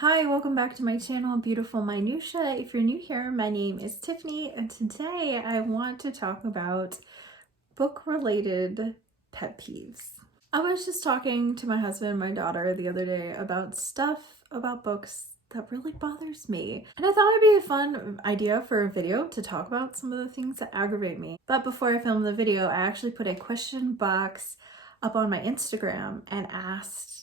Hi, welcome back to my channel, Beautiful Minutia. If you're new here, my name is Tiffany, and today I want to talk about book-related pet peeves. I was just talking to my husband and my daughter the other day about stuff about books that really bothers me. And I thought it'd be a fun idea for a video to talk about some of the things that aggravate me. But before I filmed the video, I actually put a question box up on my Instagram and asked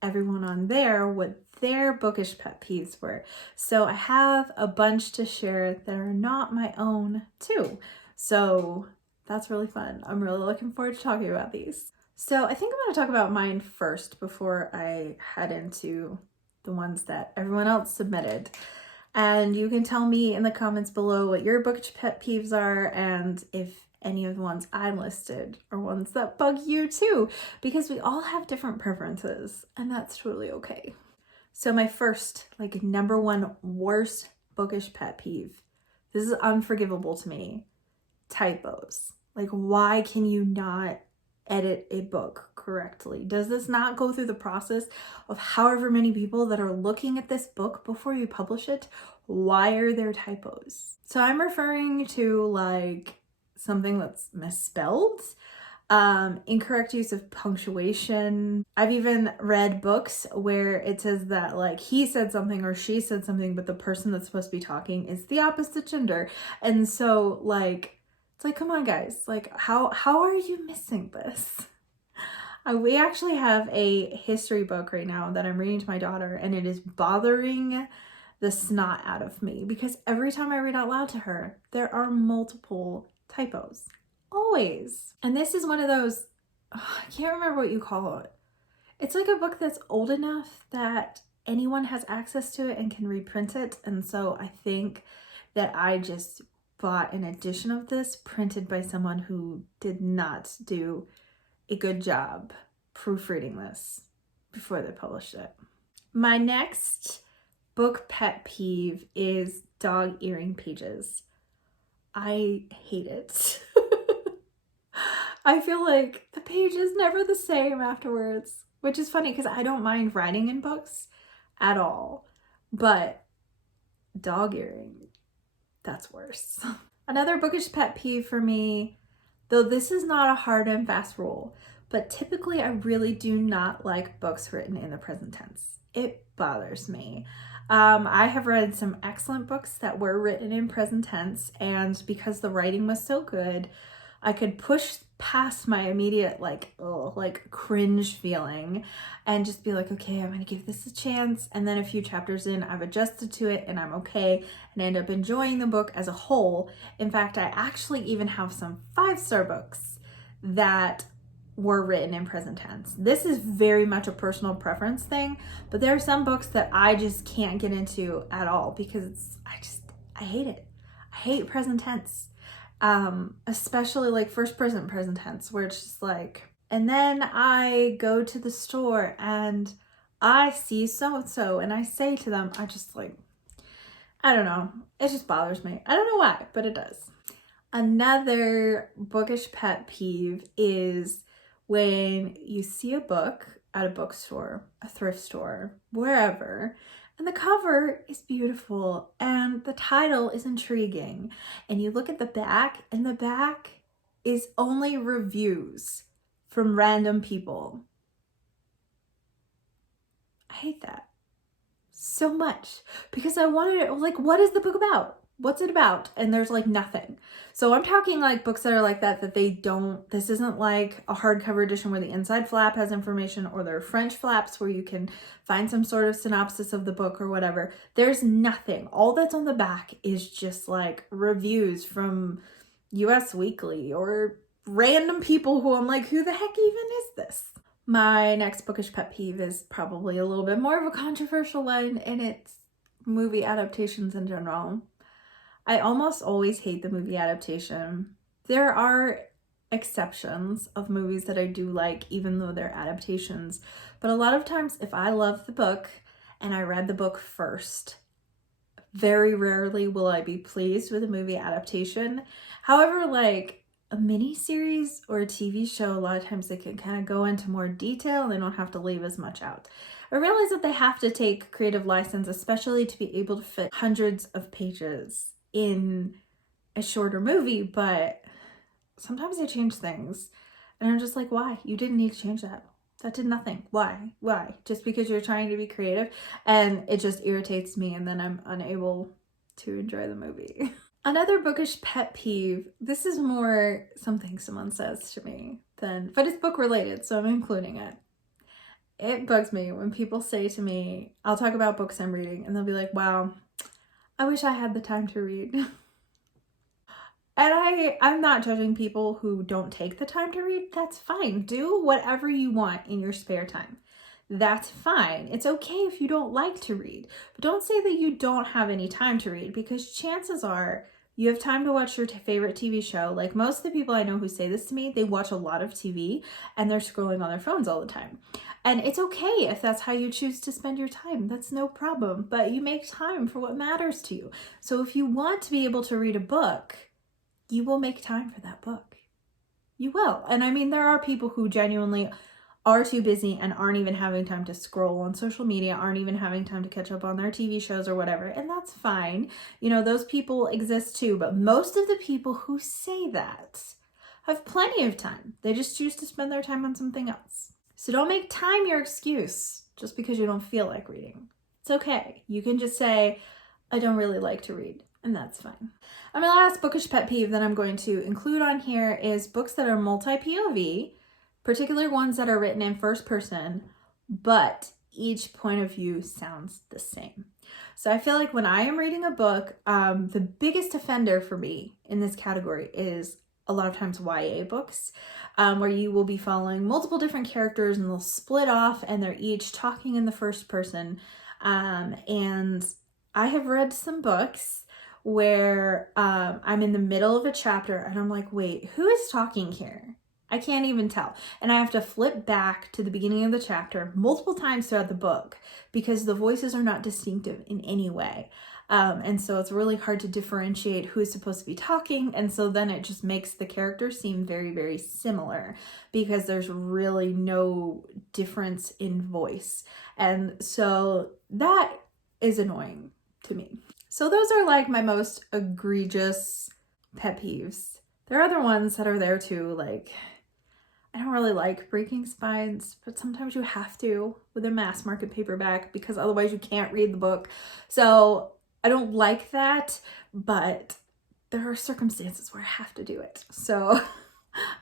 everyone on there what their bookish pet peeves were. So I have a bunch to share that are not my own too. So that's really fun. I'm really looking forward to talking about these. So I think I'm going to talk about mine first before I head into the ones that everyone else submitted. And you can tell me in the comments below what your bookish pet peeves are and if any of the ones I listed are ones that bug you too, because we all have different preferences and that's totally okay. So my first, number one worst bookish pet peeve, this is unforgivable to me, typos. Like, why can you not edit a book correctly? Does this not go through the process of however many people that are looking at this book before you publish it? Why are there typos? So I'm referring to something that's misspelled, incorrect use of punctuation. I've even read books where it says that he said something or she said something, but the person that's supposed to be talking is the opposite gender. And so it's like, come on guys, how are you missing this? We actually have a history book right now that I'm reading to my daughter, and it is bothering the snot out of me because every time I read out loud to her, there are multiple typos, always. And this is one of those, I can't remember what you call it. It's like a book that's old enough that anyone has access to it and can reprint it. And so I think that I just bought an edition of this printed by someone who did not do a good job proofreading this before they published it. My next book pet peeve is dog earring pages. I hate it. I feel like the page is never the same afterwards, which is funny because I don't mind writing in books at all, but dog earring, that's worse. Another bookish pet peeve for me, though this is not a hard and fast rule, but typically I really do not like books written in the present tense. It bothers me. I have read some excellent books that were written in present tense, and because the writing was so good, I could push past my immediate cringe feeling and just be like, okay, I'm gonna give this a chance. And then a few chapters in, I've adjusted to it and I'm okay and end up enjoying the book as a whole. In fact, I actually even have some 5-star books that were written in present tense. This is very much a personal preference thing, but there are some books that I just can't get into at all because I hate it. I hate present tense. Especially first person present tense, where it's just and then I go to the store and I see so-and-so and I say to them, I don't know, it just bothers me. I don't know why, but it does. Another bookish pet peeve is when you see a book at a bookstore, a thrift store, wherever, and the cover is beautiful and the title is intriguing, and you look at the back and the back is only reviews from random people. I hate that so much because I wanted it, what is the book about? What's it about? And there's nothing. So I'm talking books that are like that this isn't like a hardcover edition where the inside flap has information, or there are French flaps where you can find some sort of synopsis of the book or whatever. There's nothing. All that's on the back is just reviews from US Weekly or random people who I'm like, who the heck even is this? My next bookish pet peeve is probably a little bit more of a controversial one, and it's movie adaptations in general. I almost always hate the movie adaptation. There are exceptions of movies that I do like, even though they're adaptations. But a lot of times, if I love the book and I read the book first, very rarely will I be pleased with a movie adaptation. However, a mini series or a TV show, a lot of times they can kind of go into more detail and they don't have to leave as much out. I realize that they have to take creative license, especially to be able to fit hundreds of pages in a shorter movie, but sometimes they change things. And I'm just like, why? You didn't need to change that. That did nothing. Why? Why? Just because you're trying to be creative? And it just irritates me, and then I'm unable to enjoy the movie. Another bookish pet peeve, this is more something someone says to me but it's book related, so I'm including it. It bugs me when people say to me, I'll talk about books I'm reading, and they'll be like, wow, I wish I had the time to read. And I'm not judging people who don't take the time to read. That's fine. Do whatever you want in your spare time. That's fine. It's okay if you don't like to read. But don't say that you don't have any time to read, because chances are you have time to watch your favorite TV show. Like most of the people I know who say this to me, they watch a lot of TV and they're scrolling on their phones all the time. And it's okay if that's how you choose to spend your time. That's no problem. But you make time for what matters to you. So if you want to be able to read a book, you will make time for that book. You will. And I mean, there are people who genuinely are too busy and aren't even having time to scroll on social media, aren't even having time to catch up on their TV shows or whatever. And that's fine. You know, those people exist too. But most of the people who say that have plenty of time. They just choose to spend their time on something else. So don't make time your excuse just because you don't feel like reading. It's okay. You can just say, I don't really like to read. And that's fine. And my last bookish pet peeve that I'm going to include on here is books that are multi-POV, particularly ones that are written in first person, but each point of view sounds the same. So I feel like when I am reading a book, the biggest offender for me in this category is a lot of times YA books, where you will be following multiple different characters and they'll split off and they're each talking in the first person. And I have read some books where I'm in the middle of a chapter and I'm like, wait, who is talking here? I can't even tell. And I have to flip back to the beginning of the chapter multiple times throughout the book because the voices are not distinctive in any way. And so it's really hard to differentiate who is supposed to be talking. And so then it just makes the characters seem very, very similar because there's really no difference in voice. And so that is annoying to me. So those are like my most egregious pet peeves. There are other ones that are there too, like I don't really like breaking spines, but sometimes you have to with a mass market paperback because otherwise you can't read the book. So I don't like that, but there are circumstances where I have to do it. So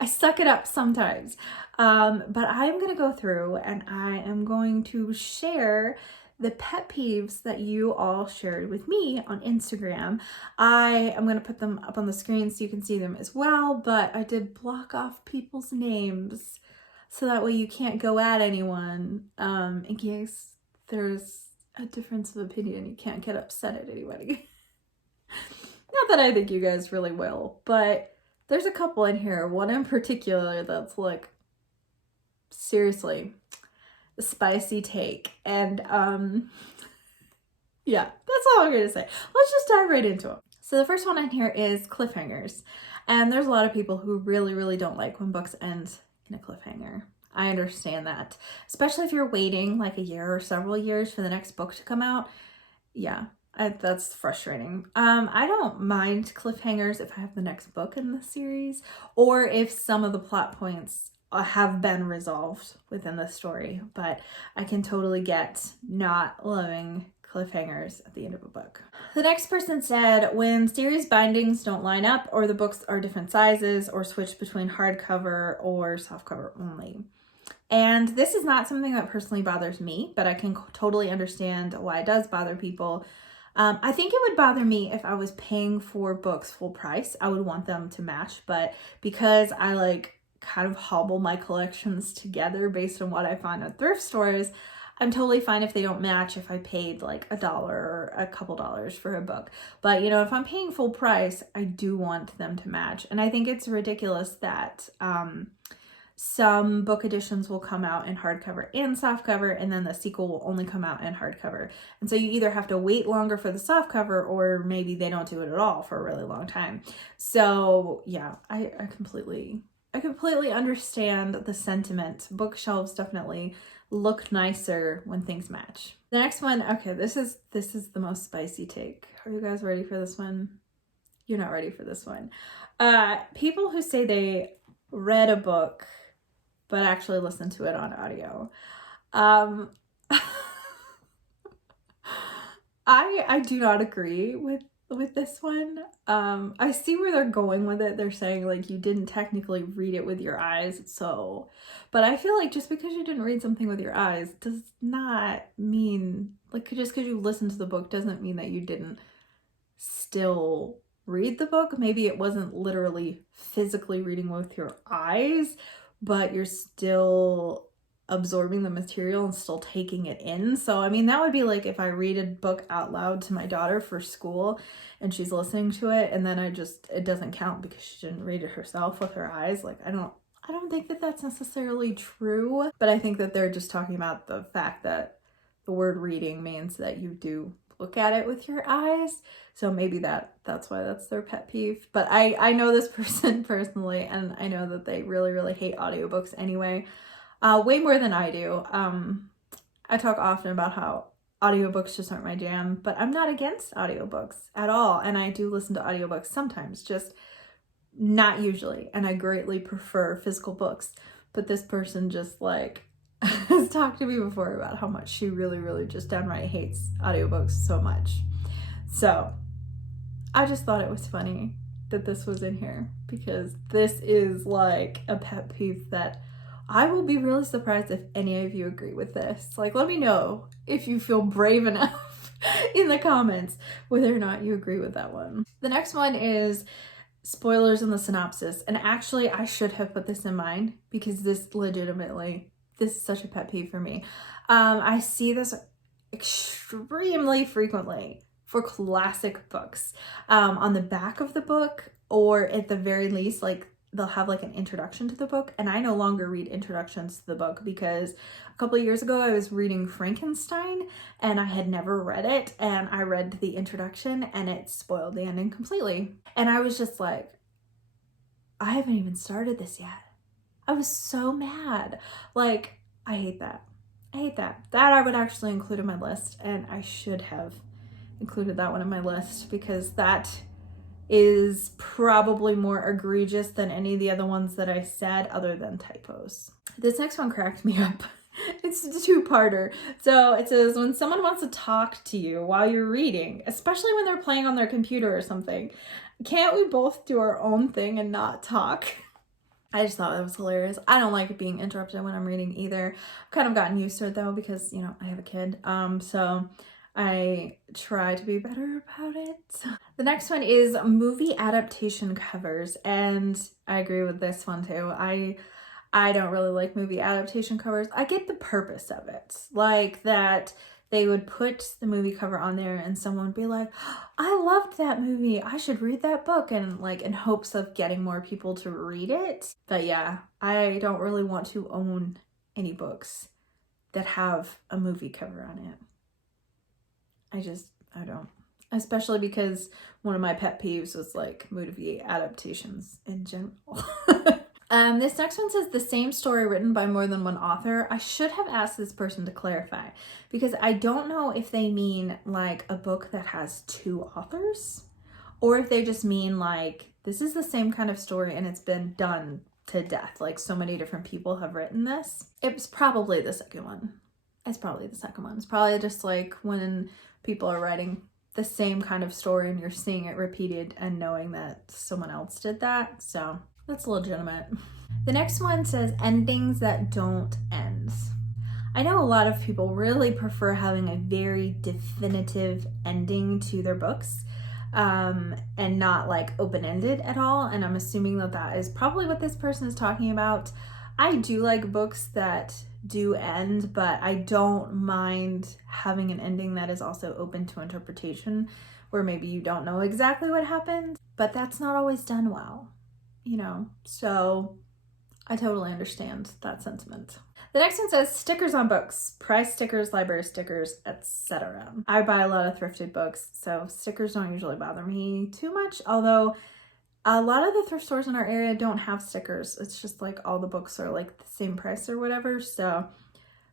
I suck it up sometimes. But I'm going to go through and I am going to share the pet peeves that you all shared with me on Instagram. I am going to put them up on the screen so you can see them as well, but I did block off people's names so that way you can't go at anyone in case there's a difference of opinion. You can't get upset at anybody. Not that I think you guys really will, but there's a couple in here. One in particular that's like, seriously, a spicy take. And yeah, that's all I'm going to say. Let's just dive right into it. So the first one in here is cliffhangers. And there's a lot of people who really, really don't like when books end in a cliffhanger. I understand that, especially if you're waiting like a year or several years for the next book to come out. Yeah, that's frustrating. I don't mind cliffhangers if I have the next book in the series or if some of the plot points have been resolved within the story, but I can totally get not loving cliffhangers at the end of a book. The next person said, when series bindings don't line up or the books are different sizes or switch between hardcover or softcover only. And this is not something that personally bothers me, but I can totally understand why it does bother people. I think it would bother me if I was paying for books full price. I would want them to match, but because I like kind of hobble my collections together based on what I find at thrift stores, I'm totally fine if they don't match if I paid like $1 or a couple dollars for a book. But you know, if I'm paying full price, I do want them to match. And I think it's ridiculous that some book editions will come out in hardcover and softcover, and then the sequel will only come out in hardcover. And so you either have to wait longer for the softcover, or maybe they don't do it at all for a really long time. So yeah, I completely understand the sentiment. Bookshelves definitely look nicer when things match. The next one, okay, this is the most spicy take. Are you guys ready for this one? You're not ready for this one. People who say they read a book but actually listened to it on audio. I do not agree with this one. I see where they're going with it. They're saying like you didn't technically read it with your eyes, so, but I feel like just because you didn't read something with your eyes does not mean, like, just because you listened to the book doesn't mean that you didn't still read the book. Maybe it wasn't literally physically reading with your eyes, but you're still absorbing the material and still taking it in. So I mean, that would be like if I read a book out loud to my daughter for school and she's listening to it, and then it doesn't count because she didn't read it herself with her eyes. Like, I don't think that that's necessarily true, but I think that they're just talking about the fact that the word reading means that you do look at it with your eyes. So maybe that's why that's their pet peeve. But I know this person personally, and I know that they really, really hate audiobooks anyway. Way more than I do. I talk often about how audiobooks just aren't my jam, but I'm not against audiobooks at all. And I do listen to audiobooks sometimes, just not usually. And I greatly prefer physical books. But this person just like has talked to me before about how much she really, really just downright hates audiobooks so much. So I just thought it was funny that this was in here, because this is like a pet peeve that I will be really surprised if any of you agree with this. Like, let me know if you feel brave enough in the comments whether or not you agree with that one. The next one is spoilers in the synopsis. And actually, I should have put this in mine because this is such a pet peeve for me. I see this extremely frequently for classic books. On the back of the book, or at the very least, like, they'll have like an introduction to the book, and I no longer read introductions to the book because a couple of years ago I was reading Frankenstein and I had never read it, and I read the introduction and it spoiled the ending completely. And I was just like, I haven't even started this yet. I was so mad. Like, I hate that. I hate that. That I would actually include in my list, and I should have included that one in my list because that is probably more egregious than any of the other ones that I said, other than Typos. This next one cracked me up. It's a two-parter. So it says, when someone wants to talk to you while you're reading, especially when they're playing on their computer or something, can't we both do our own thing and not talk? I just thought that was hilarious. I don't like being interrupted when I'm reading either. I've kind of gotten used to it though, because, you know, I have a kid. So I try to be better about it. The next one is movie adaptation covers, and I agree with this one too. I don't really like movie adaptation covers. I get the purpose of it, like that they would put the movie cover on there and someone would be like, I loved that movie, I should read that book, and like in hopes of getting more people to read it. But yeah, I don't really want to own any books that have a movie cover on it. I don't. Especially because one of my pet peeves was like movie adaptations in general. This next one says the same story written by more than one author. I should have asked this person to clarify, because I don't know if they mean like a book that has two authors, or if they just mean like this is the same kind of story and it's been done to death. Like, so many different people have written this. It was probably the second one. It's probably the second one. It's probably just like when people are writing the same kind of story and you're seeing it repeated and knowing that someone else did that. So that's legitimate. The next one says endings that don't end. I know a lot of people really prefer having a very definitive ending to their books, and not like open-ended at all. And I'm assuming that that is probably what this person is talking about. I do like books that do end, but I don't mind having an ending that is also open to interpretation, where maybe you don't know exactly what happened, but that's not always done well, you know? So I totally understand that sentiment. The next one says stickers on books, price stickers, library stickers, etc. I buy a lot of thrifted books, so stickers don't usually bother me too much, although a lot of the thrift stores in our area don't have stickers. It's just like all the books are like the same price or whatever. So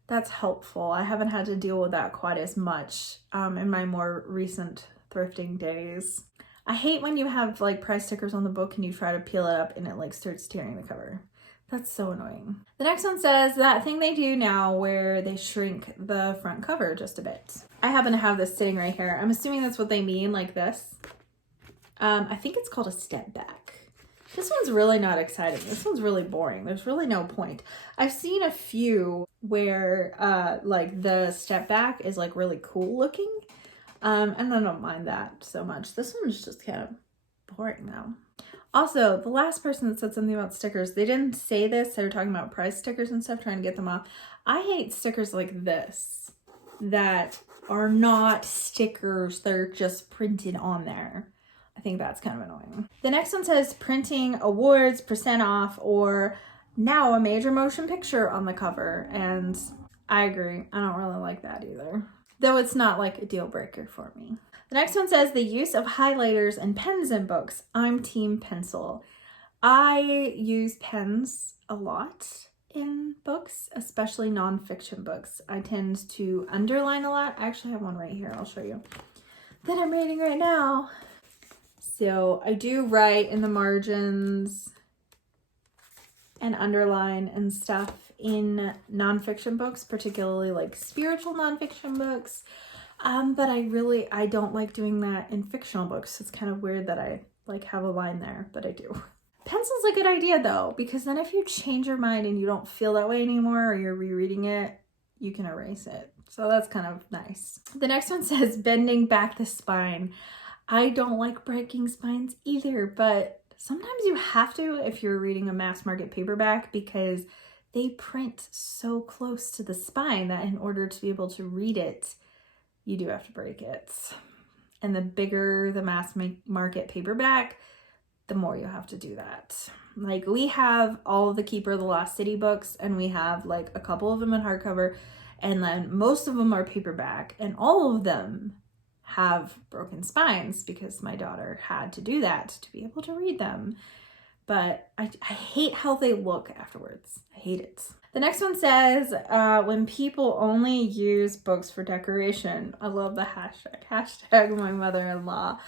that's helpful. I haven't had to deal with that quite as much in my more recent thrifting days. I hate when you have like price stickers on the book and you try to peel it up and it like starts tearing the cover. That's so annoying. The next one says that thing they do now where they shrink the front cover just a bit. I happen to have this sitting right here. I'm assuming that's what they mean, like this. I think it's called a step back. This one's really not exciting. This one's really boring. There's really no point. I've seen a few where like the step back is like really cool looking. And I don't mind that so much. This one's just kind of boring though. Also, the last person that said something about stickers, they didn't say this. They were talking about price stickers and stuff, trying to get them off. I hate stickers like this that are not stickers. They're just printed on there. I think that's kind of annoying. The next one says printing awards, % off, or now a major motion picture on the cover. And I agree. I don't really like that either. Though it's not like a deal breaker for me. The next one says the use of highlighters and pens in books. I'm team pencil. I use pens a lot in books, especially nonfiction books. I tend to underline a lot. I actually have one right here. I'll show you. That I'm reading right now. So I do write in the margins and underline and stuff in nonfiction books, particularly like spiritual nonfiction books. But I don't like doing that in fictional books. It's kind of weird that I like have a line there, but I do. Pencil's a good idea though, because then if you change your mind and you don't feel that way anymore or you're rereading it, you can erase it. So that's kind of nice. The next one says bending back the spine. I don't like breaking spines either, but sometimes you have to if you're reading a mass market paperback because they print so close to the spine that in order to be able to read it, you do have to break it. And the bigger the mass market paperback, the more you have to do that. Like we have all of the Keeper of the Lost City books and we have like a couple of them in hardcover and then most of them are paperback and all of them have broken spines because my daughter had to do that to be able to read them. But I hate how they look afterwards. I hate it. The next one says, when people only use books for decoration. I love the hashtag. Hashtag my mother-in-law.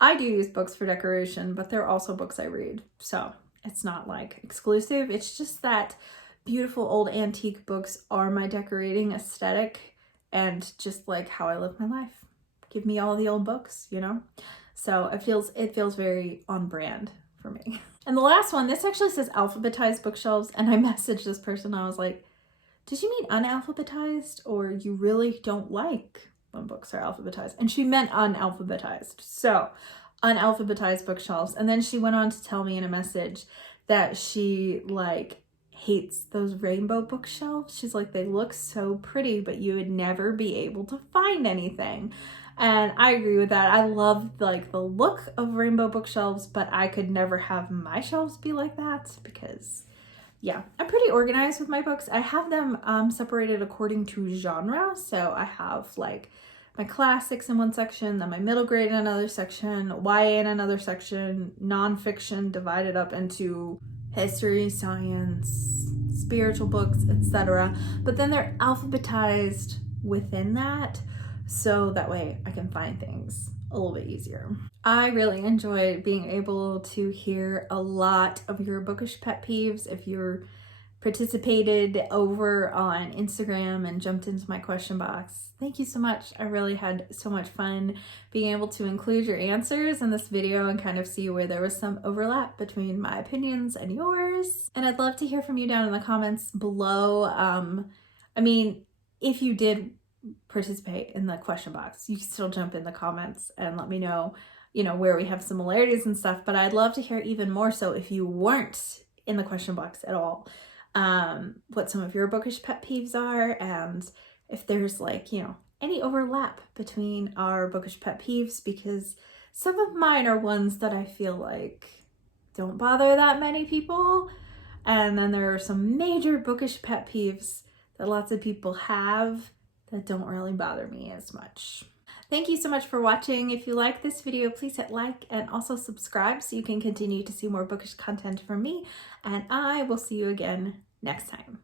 I do use books for decoration, but they're also books I read. So it's not like exclusive. It's just that beautiful old antique books are my decorating aesthetic and just like how I live my life. Give me all the old books, you know? So it feels very on brand for me. And the last one, this actually says Alphabetized Bookshelves, and I messaged this person, I was like, did you mean unalphabetized or you really don't like when books are alphabetized? And she meant unalphabetized. So unalphabetized bookshelves. And then she went on to tell me in a message that she like hates those rainbow bookshelves. She's like, they look so pretty, but you would never be able to find anything. And I agree with that. I love like the look of rainbow bookshelves, but I could never have my shelves be like that because yeah, I'm pretty organized with my books. I have them separated according to genre. So I have like my classics in one section, then my middle grade in another section, YA in another section, nonfiction divided up into history, science, spiritual books, etc. But then they're alphabetized within that. So that way I can find things a little bit easier. I really enjoyed being able to hear a lot of your bookish pet peeves. If you're participated over on Instagram and jumped into my question box, thank you so much. I really had so much fun being able to include your answers in this video and kind of see where there was some overlap between my opinions and yours. And I'd love to hear from you down in the comments below. I mean, if you did participate in the question box, you can still jump in the comments and let me know, you know, where we have similarities and stuff. But I'd love to hear even more so if you weren't in the question box at all, what some of your bookish pet peeves are, and if there's like, you know, any overlap between our bookish pet peeves, because some of mine are ones that I feel like don't bother that many people. And then there are some major bookish pet peeves that lots of people have that don't really bother me as much. Thank you so much for watching. If you like this video, please hit like and also subscribe so you can continue to see more bookish content from me. And I will see you again next time.